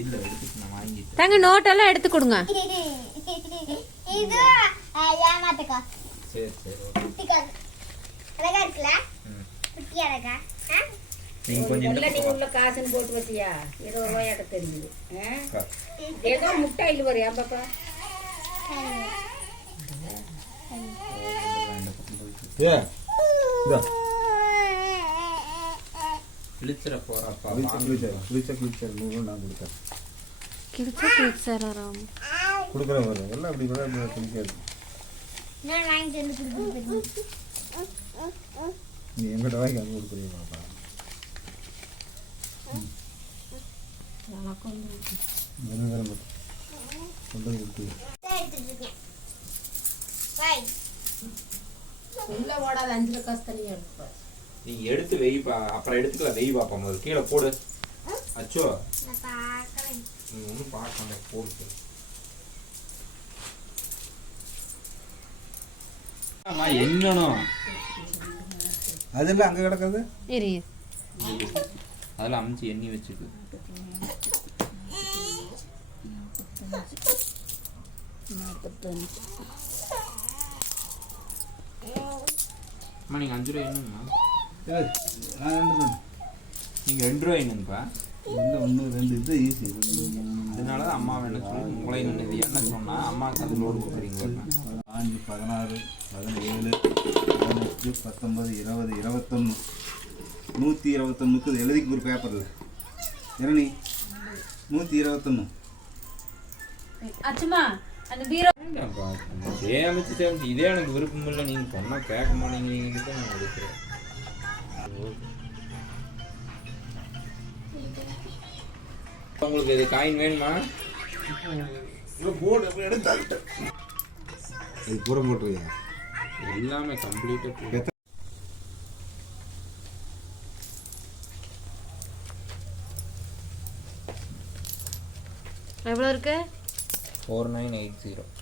இல்ல எடுத்து நான் வாங்கிட்டேன். தங்க நோட்டெல்லாம் எடுத்து கொடுங்க. இது ஏமாத்தக்கா. சரி சரி. குட்டிக்கா. அழகா இருக்குல? குட்டி அழகா. நீங்க கொஞ்சம் நீ உள்ள காசுன்னு போட்டு வச்சியா 20 ரூபாயாட்ட தெரியுது. ஏதோ முட்டாயில் வரையா பாப்பா. கிழிச்சிட போறாப்பா. கிழிச்சர் நான் கொடுத்தேன். கிழிச்சாராம் கொடுக்குறேன் பாரு. எல்லாம் அப்படி கூட கிழிக்காது. நான் வாங்கிட்டு வந்து கொடுக்குறேன். நீ எங்கிட்ட வாங்கி அங்கே கொடுக்குறீங்க பாப்பா. வேற மட்டும் கொண்டு வந்து கொடுத்து எடுத்துட்டு இருக்கேன். பை. உள்ள ஓடாத 5 காசு தனியா எடுப்பா. நீ எடுத்து வெய்ப்பா. அப்புறம் எடுத்துக்கலாம். வெய் பாப்பா முதல்ல கீழே போடு. அச்சோ நான் பார்க்கறேன். நீ ஒன்றும் பார்க்க போட்டு. ஆமா எங்கணும் அதெல்லாம் அங்கே கிடக்குது. இரு அதெல்லாம் அமைச்சு எண்ணி வச்சுக்கு. அம்மா நீங்கள் 5 ரூபா என்னங்கம்மா? நீங்கள் 2 ரூபா என்னங்கப்பா? இல்லை 1 2 இது ஈஸி. அதனால தான் அம்மா வேணும் சொல்லி உங்களை இது என்ன சொன்னால் அம்மாவுக்கு அது லோடு கொடுக்குறீங்களா? 5 16 17 18 19 20 21 121க்கு எழுதிக்கு ஒரு பேப்பரில் என்ன நீ 121. அச்சுமா அந்த பீரோ சேமிச்சு சேமிச்சு இதே எனக்கு விருப்பம் இல்லை. நீங்கள் சொன்னால் கேட்க மாட்டேங்கிறீங்க தான் நான் எடுக்கிறேன். உங்களுக்கு இது காயின் வேணுமா? போர்டு எடுத்தாக்கிட்ட இது பூரா போட்டுருக்கியா? எல்லாமே கம்ப்ளீட்டாக எவ்வளோ இருக்கு? 4980.